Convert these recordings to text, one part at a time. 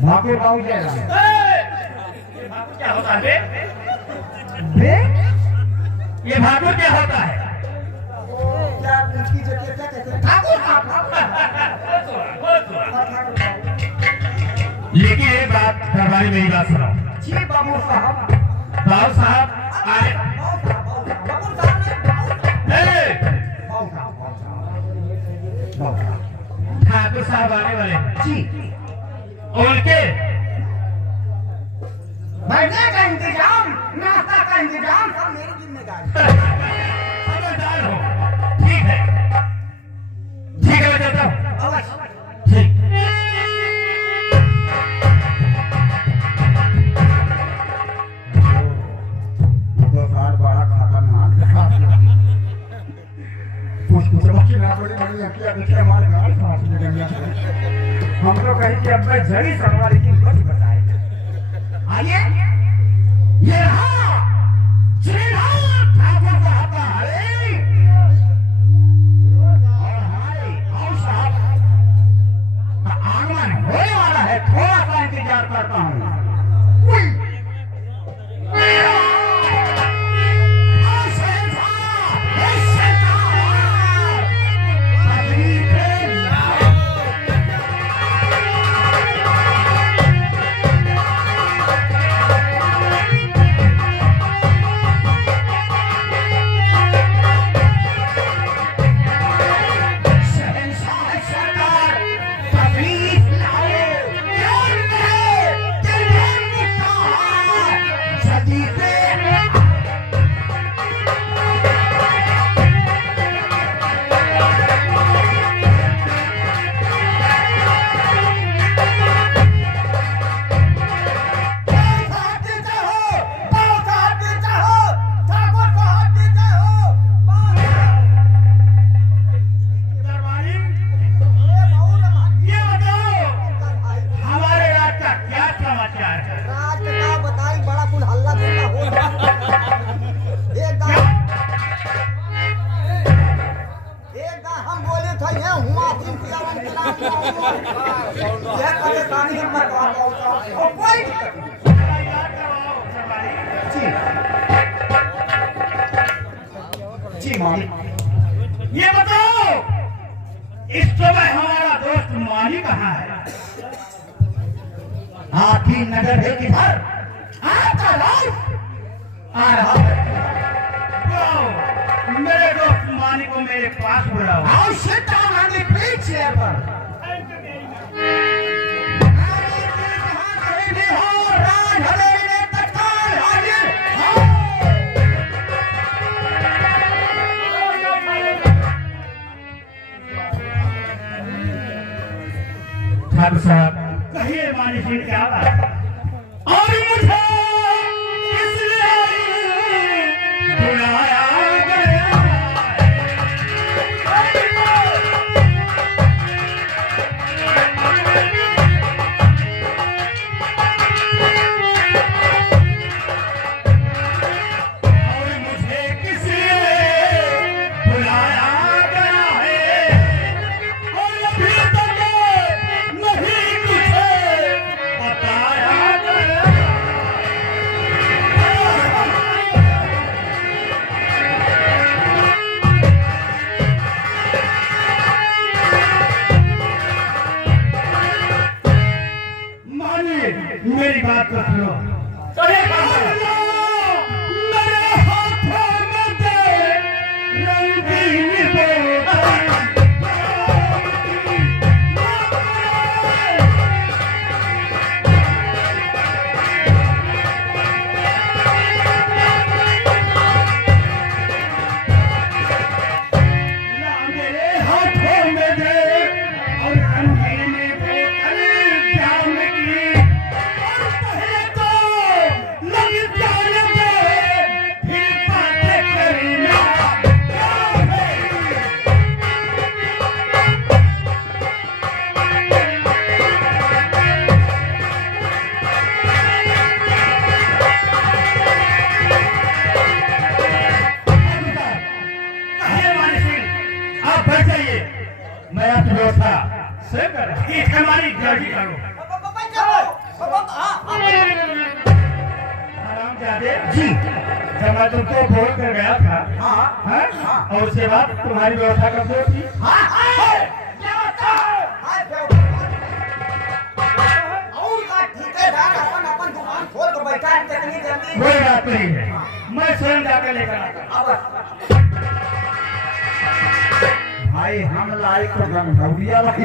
भाकुर गाँव जाएगा। क्या होता है बे? ये भाकुर क्या होता है? क्या इसकी जगह क्या कहते हैं? ठाकुर लेकिन एक बात दरबारी मेरी बात सुनो। जी बाबू साहब। बाबू साहब आए। बाबू साहब ठाकुर साहब आने वाले जी उनके बैठने का इंतजाम, नाश्ता का इंतजाम सब मेरी जिम्मेदारी। समझदार हो। ठीक है ठीक है, मैं देता हूँ। अवश्य। ठीक। तो सार बड़ा खतरनाक कुछ रखी ना बड़ी बड़ी अकिया देखे हमारे गाल फाड़ देंगे। हम तो कहीं कि अब मैं जड़ी सवारी की कुछ बताए। आइए ये रहा श्रीनाथ ठाकुर का हाथा है। और हमारे गाँव साहब का आगमन होने वाला है, थोड़ा सा इंतजार करता हूँ। ये बताओ इस समय हमारा दोस्त माली कहाँ है? हाथी नगर है किधर? आपका दोस्त आ रहा है। मेरे दोस्त माली को मेरे पास बुलाओ। आओ sit down on the big chair पर। ठाकुर साहब कहिए मानी सिंह क्या बात? और मुझे इसलिए बुलाया गया। और मुझे किस लिए बुलाया गया है? और अभी तक नहीं कुछ बताया गया। मानिए मेरी बात को सुनो। मेरे हाथों में दे रंगीन बोतल। मेरे हाथों में दे और रंगीन बोतल जाम की। और पहले तो लग जाने दे, फिर बातें करना। कहिए मानी सिंह, आप बैठ जाइए। मैं आपकी व्यवस्था से कर हमारी ड्यूटी करूँ। जी, जब मैं तुमको बोल कर गया था, हाँ हाँ, और उसके बाद तुम्हारी व्यवस्था कर दो थी। हाँ हाँ व्यवस्था और का ठेकेदार अपन दुकान खोल के बैठा है कितनी जल्दी। कोई बात नहीं है, मैं स्वयं जाकर लेकर आता हूं। भाई हम लाइक तो गंगौरिया भाई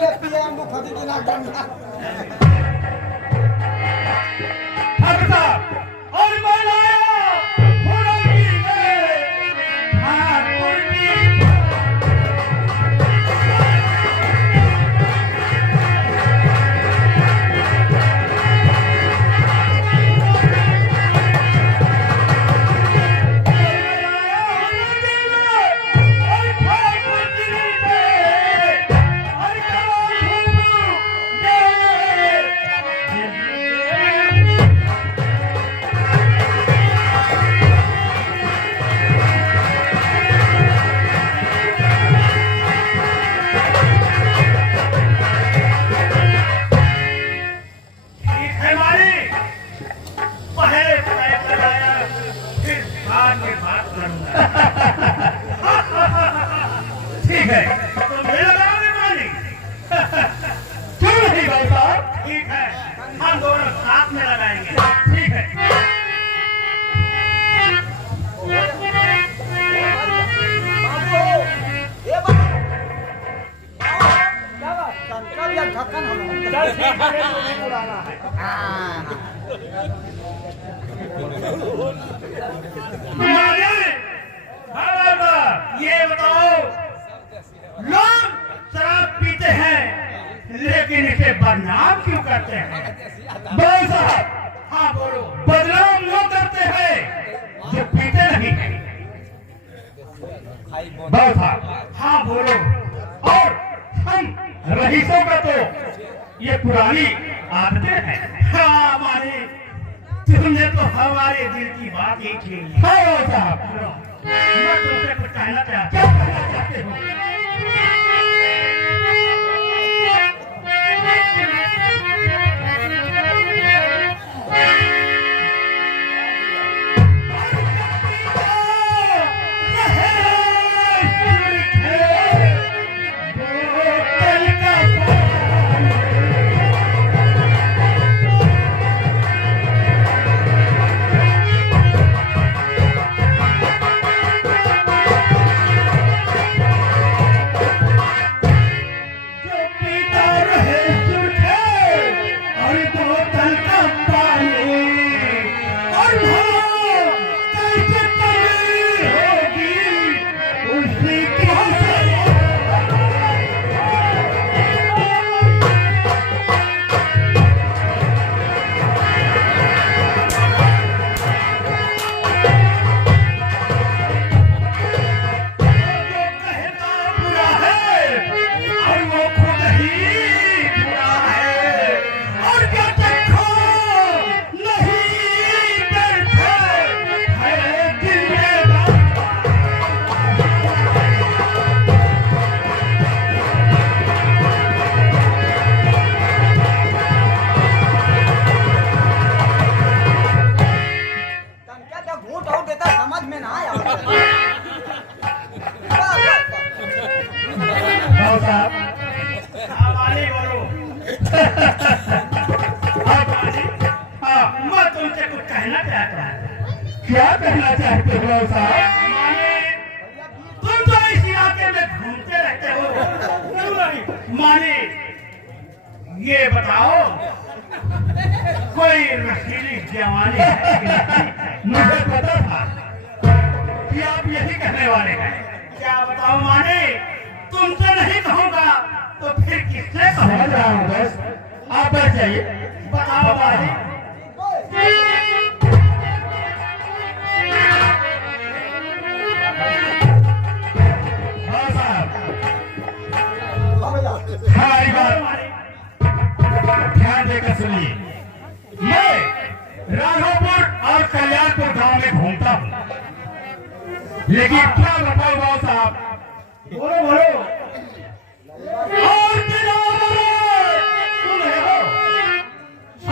ये पिया हम खदी के ना गंगा भगता और मैं लाया फुलौरी में ठाकुर की ठीक है, तो मेरा नाम है मालिक। क्यों नहीं भाई साहब? ठीक है, हम दोनों साथ में लगाएंगे। ठीक है। चल ठीक है, तुम्हें बुलाना है। ये बताओ, लोग शराब पीते हैं लेकिन इसे बदनाम क्यों करते हैं? भाई साहब, हाँ बोलो। बदनाम लोग करते हैं जो पीते नहीं हैं। भाई साहब, हाँ बोलो। और हम रईसों का तो ये पुरानी आदतें हैं। हाँ मानी, तुमने तो हमारे दिल की बात ही छीन ली। हाँ भाई साहब, मैं तुमसे कुछ कहना चाहते हो? क्या कहना चाहते हो साहब? तुम तो इस इलाके में घूमते रहते हो। माने ये बताओ, कोई रसीली जवानी है कि नहीं? मुझे पता था कि आप यही कहने वाले हैं। क्या बताओ माने, तुमसे नहीं कहूँगा तो फिर किससे कहूँगा? बस आप बैठ जाइए। बताओ माने। हमारी बात ध्यान देकर सुनिए। मैं राघोपुर और कल्याणपुर गांव में घूमता हूँ, लेकिन क्या बताओ बाबू साहब? बोलो बोलो। और दिनों में सुन रहे हो?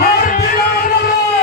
और दिनों में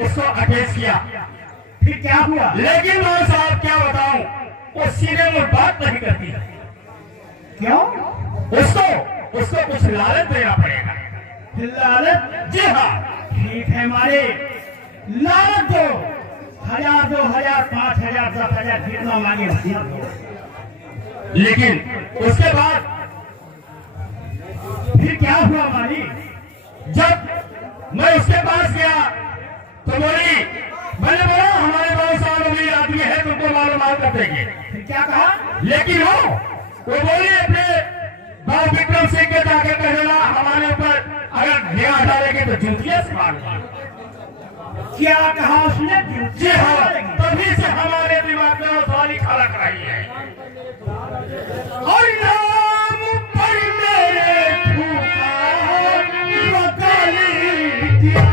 उसको अटैच किया। फिर क्या हुआ? लेकिन मौलवी साहब क्या बताऊं, वो सीधे मुंह बात नहीं करती है। क्यों? उसको कुछ लालच देना पड़ेगा। लालच? जी हाँ। ठीक है मारे, लालच दो, 1000, 2000, 5000, 10,000 जितना मांगे दे दो। लेकिन उसके बाद फिर क्या हुआ माली? जब मैं उसके पास गया तो बोली, मैंने बोला हमारे बहुत साल अमीर आदमी है, तुमको मालूमात कर देंगे। फिर क्या कहा? लेकिन वो बोली अपने बाबू विक्रम सिंह के जाके कह देना हमारे ऊपर अगर निगाह डालेंगे तो जूतिया से मारूंगा। क्या कहा उसने? जी हाँ, तभी से हमारे दिमाग में वो सारी खलक रही है। और नाम पर मेरे फूका वो गाली दिया।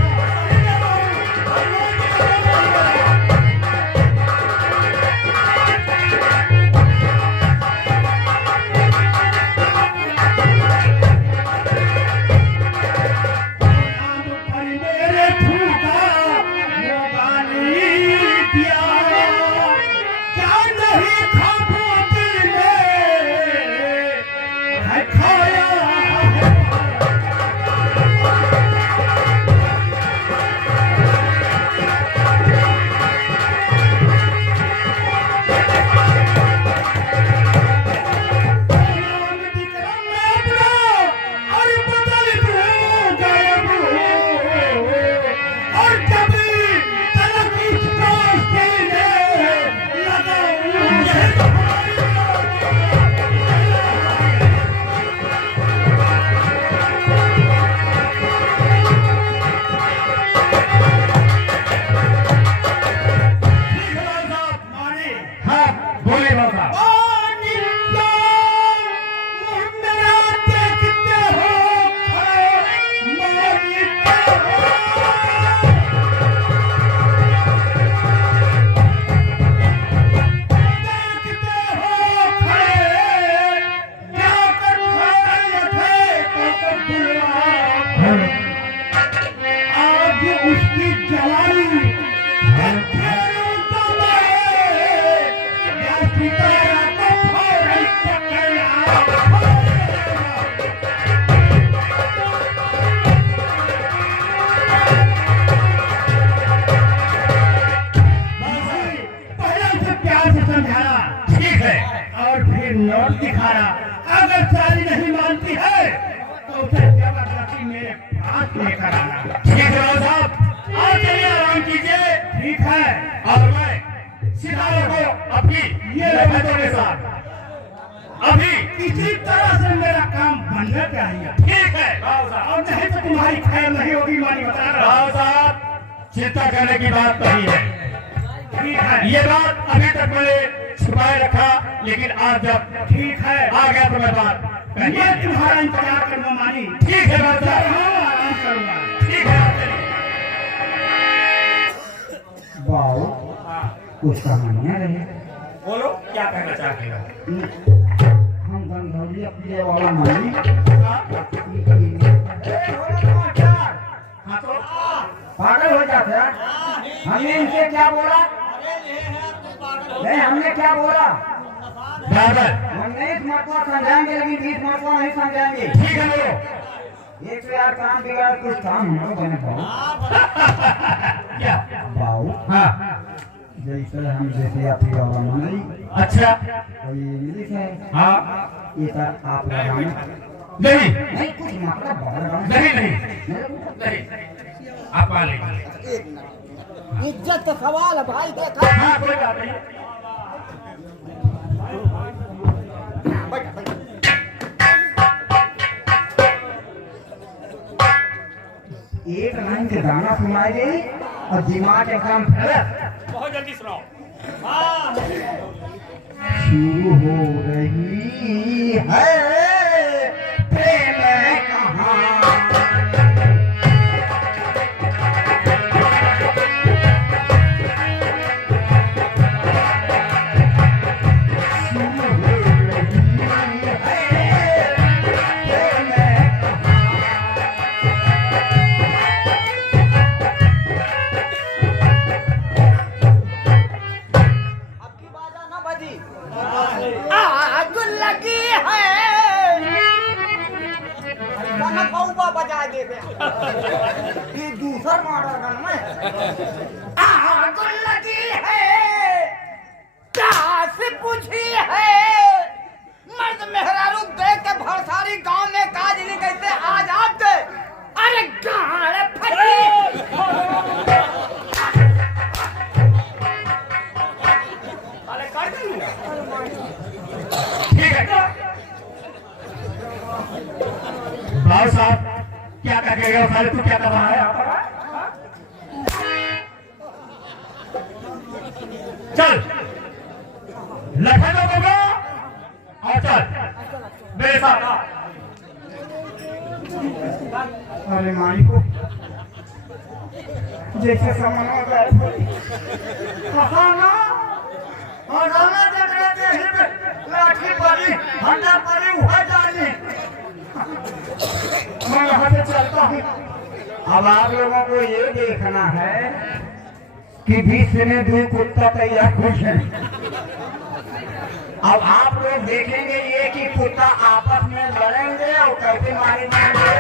नाम पर मेरे फूका वो गाली दिया। क्या नहीं खाबो दिल में है खाया है। नाम विक्रम मैं अपना और बदल दूं गायब। और जब तलक इसको सीने लगाऊं। मारे हाँ बोले बाबा। आज उसकी जवानी सितारा को फौरन पकड़ा। पहले उसे प्यार से समझाना, ठीक है। और फिर नोट दिखाना। अगर सारी नहीं मानती है तो उसे जबरदस्ती मेरे पास लेकर आना। ठीक है बाबा साहब, और चलिए आराम कीजिए। ठीक है? और मैं सितारों को अभी ये लहरों के साथ अभी किसी तरह से मेरा काम बनना चाहिए। ठीक है बाबा साहब। और नहीं तो तुम्हारी खैर नहीं होगी मानी, बता रहा हूं। बाबा साहब चिंता करने की बात नहीं है। ठीक है? ये बात अभी तक मैंने छुपाए रखा, लेकिन आज जब ठीक है, आ गया तो मैं बात मैं कहिए। तुम्हारा इंतजार करूंगा मानी। ठीक है बाबा जा साहब, रहा हूं, आराम करूंगा। ठीक है आप चलिए। बाऊ कुछ कहानियां रहे। बोलो क्या कहना चाहते हो? हम गंगौली अपने वाला मानी। हाँ तो पागल हो जाते हैं। हमने इनसे क्या बोला? नहीं, हमने क्या बोला? बराबर। हम 20 मरतबा समझाएंगे, लेकिन 20 मरतबा नहीं समझाएंगे। ठीक है बोलो। 108 काम बिगाड़ कुछ काम हमारे बने क्या? बाऊ हाँ जैसे हम जैसे आपकी वाला मानी अच्छा। और ये मिली है हाँ ये सर आप लगाना नहीं नहीं कुछ मात्रा बढ़ नहीं नहीं आप मान लीजिए। इज्जत का सवाल है भाई, देखा। हाँ कोई बात नहीं। एक लाइन के गाना सुनाएंगे और दिमाग एकदम फ्रेश। बहुत जल्दी सुनाओ। शुरू हो रही है प्रेम कहानी। ना पौवा बजा दे ये दूसर मॉडल गन में आग लगी है प्यास बुझी है मर्द मेहरारू देख के भरसारी गांव में काजली कैसे आ जाते अरे गाड़ फटी अरे कर दूंगा ठीक है भाव साहब क्या कहेगा साले तू क्या कर रहा है यहाँ पर? चल लखन होगा और चल मेरे साथ अरे माई को जैसे समझ गए कहाना और राना जगराते ही में लाठी पड़ी हंडा पड़ी उड़ा जानी मैं यहाँ से चलता हूँ। अब आप लोगों को ये देखना है कि बीच में दो कुत्ता तैयार खुश है। अब आप लोग देखेंगे ये कि कुत्ता आपस में लड़ेंगे और कैसे मारे जाएंगे।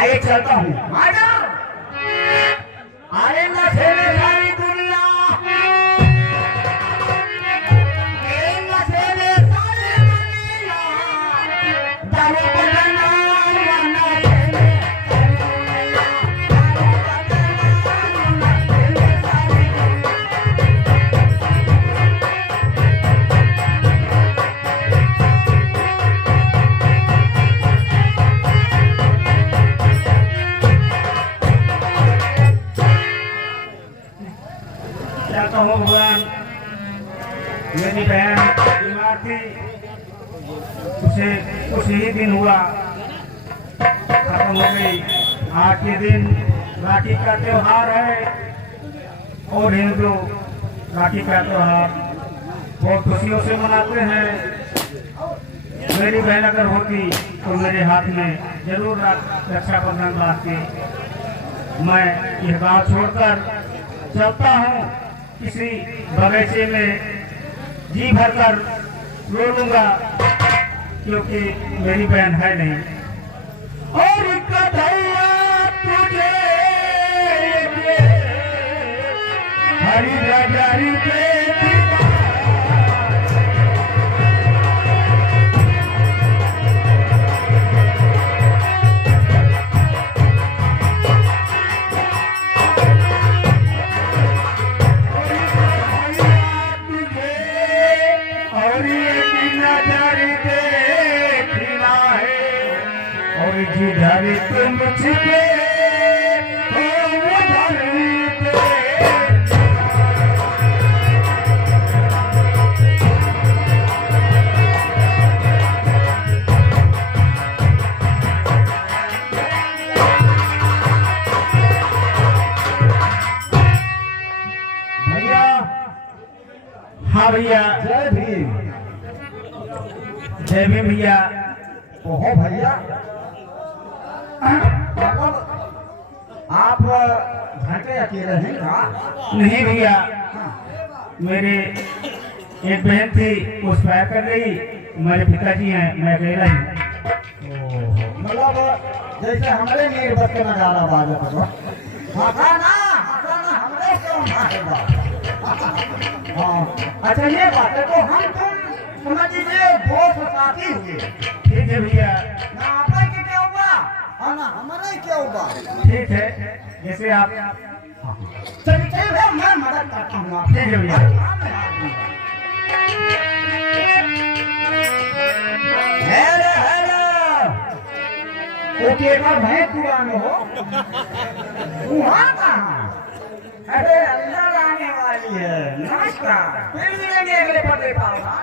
आइए चलता हूँ। अरे नशे में सारी दुनिया नशे में सारी दुनिया दारू बजाना भगवान मेरी बहन बीमार थी उसे कुछ ही दिन हुआ खत्म हो गई। आज के दिन राखी का त्योहार है और हिंदू राखी का त्योहार बहुत खुशियों से मनाते हैं। मेरी बहन अगर होती तो मेरे हाथ में जरूर रक्षाबंधन लाती। मैं यह गांव छोड़कर चलता हूँ किसी बगीचे में जी भरकर रो लूंगा क्योंकि मेरी बहन है नहीं। और कथैया तुझे हरी राजारी जिधर तुम छिपे हो उधर भैया। हाँ भैया जय भीम। जय भीम भैया। ओहो भैया आप घर के अकेले हैं क्या? नहीं भैया मेरे एक बहन थी उस पाया कर गई। मेरे पिताजी हैं मैं अकेला ही। मतलब जैसे हमारे निर्बत के नजारा बाजा करो हंसाना हमरे क्यों मारेगा? हाँ अच्छा ये बात है तो हम तुम समझ लीजिए दोस्त साथी हुए। ठीक है भैया। ना आपा के क्या हुआ और ना हमारा ही क्या हुआ? ठीक है जैसे आप चलिए मैं मदद करता हूँ आप। ठीक है भैया। हेलो हेलो ओके का भाई पुराने हो वहाँ कहाँ? अरे अंदर आने वाली है। नमस्कार फिर मिलेंगे अगले पते पाऊंगा।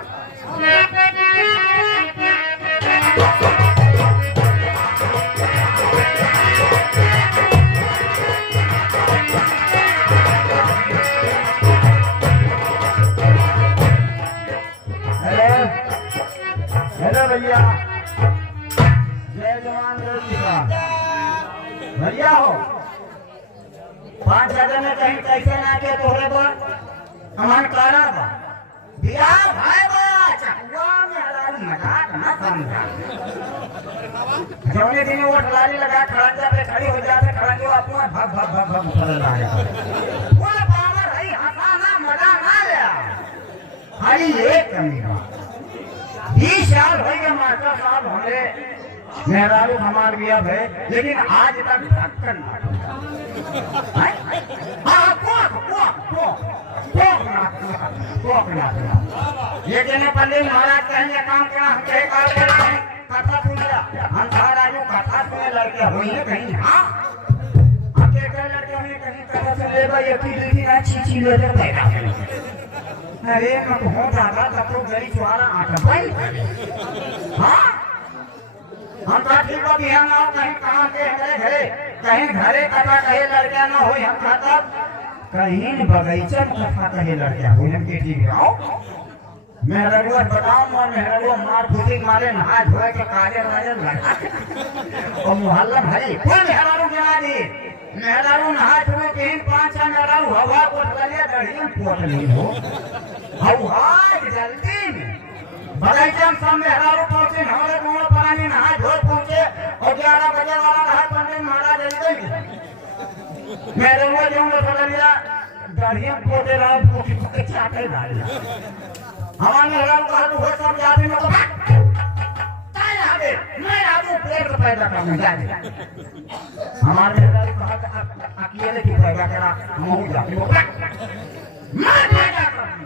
हेलो भैया जय जवान जय किसान। भैया हो 5 जगह में कहीं कैसे ना के तोहरे पर हमारे कारण बा बियाह भाई बा चकुआ में हलाल मजाक ना समझा जौने दिन वो ठलाली लगा खड़ा जाते खड़ी हो जाते खड़ा जो अपना भग भग भग भग चल रहा है वो पावर है हंसाना मजा ना लिया खाली एक कमी बा 20 साल हो गए मास्टर साहब हमारे मेहरारू हमार बिया है लेकिन आज तक ढक्कन ये जने पंडित महाराज कहेंगे काम करना हम कहे काम करना है कथा सुन लिया हम महाराजू कथा सुने लड़के हुई है कहीं हाँ आके कहे लड़के हुई कहीं कथा सुन ले भाई ये लिखी ना चीची ले दे पैदा अरे मैं तो हो दादा तब तो गली चुहारा आटा भाई हाँ हम तो ठीक हो बिहान आओ कहीं कहाँ के हमारे घरे कहीं घरे कथा कहे लड़कियां ना हो हम खाता कहीं बगीचा में कथा कहे लड़कियां हो हम के ठीक आओ मेहरारू बताओ मैं मेहरारू मार फूटी मारे नहा धोए के काले राजन लगा और मोहल्ला भाई कोई मेहरारू गिरा दी मेहरारू नहा धोए तीन पांच मेहरारू हवा को लगे दढ़िया पोट नहीं हो हवा जल्दी बगीचा में सब मेहरारू पहुंचे हमारे गाँव पानी नहा धोए पहुंचे और 11 बजे वाला नहा पंडित महाराज मेरे वो जो लगा दढ़िया पोटे रहा पोटी पोटे चाटे डाल हमारे मेहरारू कहा तो सब जाते में तो ताई आगे मैं आदू पेड़ का पैदा करने जाए हमारे मेहरारू कहा अकेले की पैदा करा हम हो जाते वो मैं पैदा करती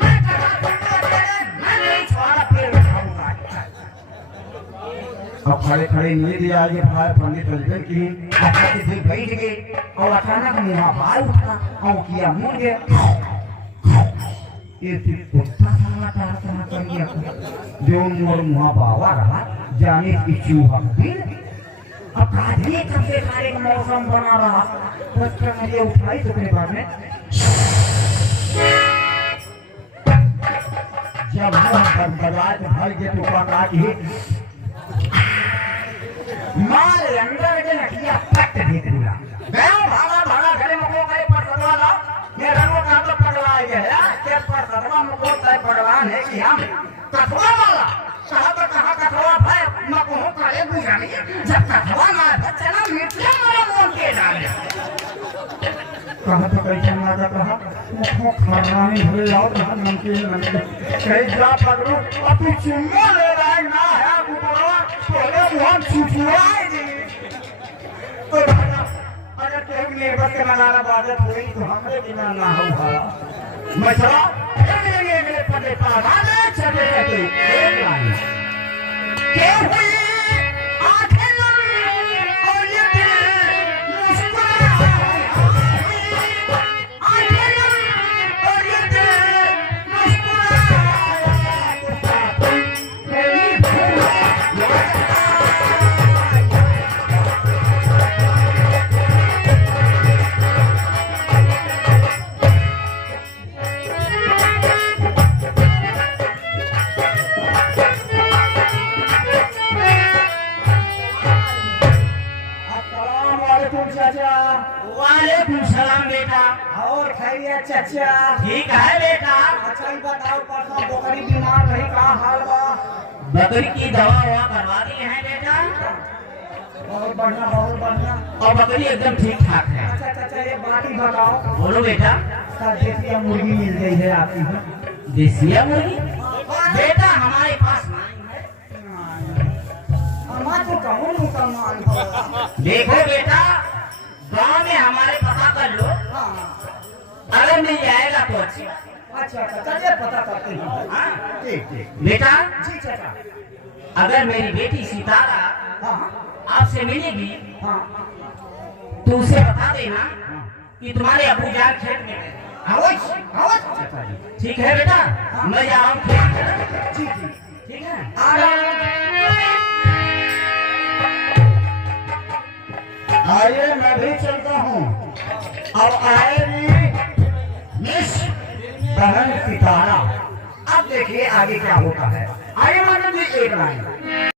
मैं मैं नहीं छोड़ा पेड़ उठाऊंगा अब खड़े खड़े नींद आ गई भाई पंडित हलचल की अच्छा से फिर बैठ गए और अचानक मुँह बाल उठा और किया मुड़ गए ये सिर्फ कुत्ता साला टारता कर दिया जो मोर मुँह बावा रहा जाने की चूहा भी अब काजनी कब से खाने का मौसम बना रहा बस कर मुझे उठाई तो अपने बाद में जब हम बाजार में हल के टुकड़ा काट ही माल अंदर के नटिया पट देख दिया मैं भागा भागा घरे में को कहीं पर सदवा ला ये रंगों का तो पगला गया के पर सदवा में को तय पगलान है कि हम कथवा वाला कहाँ कथवा भाई मैं को करे गुजारी जब कथवा ना बच्चा ना मिर्चियां मेरा मुंह के डाले कहा तो कैसे मारा कहा मुख खाना नहीं भूल जाओ कहा नमकीन कहीं जा पकड़ो अब तू चुम्मा ले रहा है ना है बुआ तोले मुंह छुछुआए जी तो अगर कोई लेबर के मनाना बात हुई तो हमरे बिना ना होगा मैं चला अगले पते पाला में चले गए एक लाइन क्या हुई आंखें और ये दिल मुस्कुराया और ये दिल वालेकुम सलाम बेटा और खैरियत चाचा ठीक है बेटा अच्छा ही बताओ परसों बकरी बीमार रही का हाल बा बकरी की दवा ववा करवा दी है बेटा बहुत बढ़िया और बकरी एकदम ठीक ठाक है अच्छा चाचा ये बात ही बताओ बोलो बेटा देसी मुर्गी मिल गई है आपकी देसी मुर्गी बेटा हमारे पास देखो बेटा गांव में हमारे पता कर लो अगर मिल जाएगा तो अच्छा चलिए पता करते हैं बेटा जी चाचा अगर मेरी बेटी सितारा आपसे मिलेगी तो उसे बता देना कि तुम्हारे अबू जान खेत में गए ठीक है बेटा मैं जा रहा हूँ ठीक है आइए मैं भी चलता हूँ अब आएगी मिस बहन सितारा अब देखिए आगे क्या होता है आइए मैडम जी एक लाइन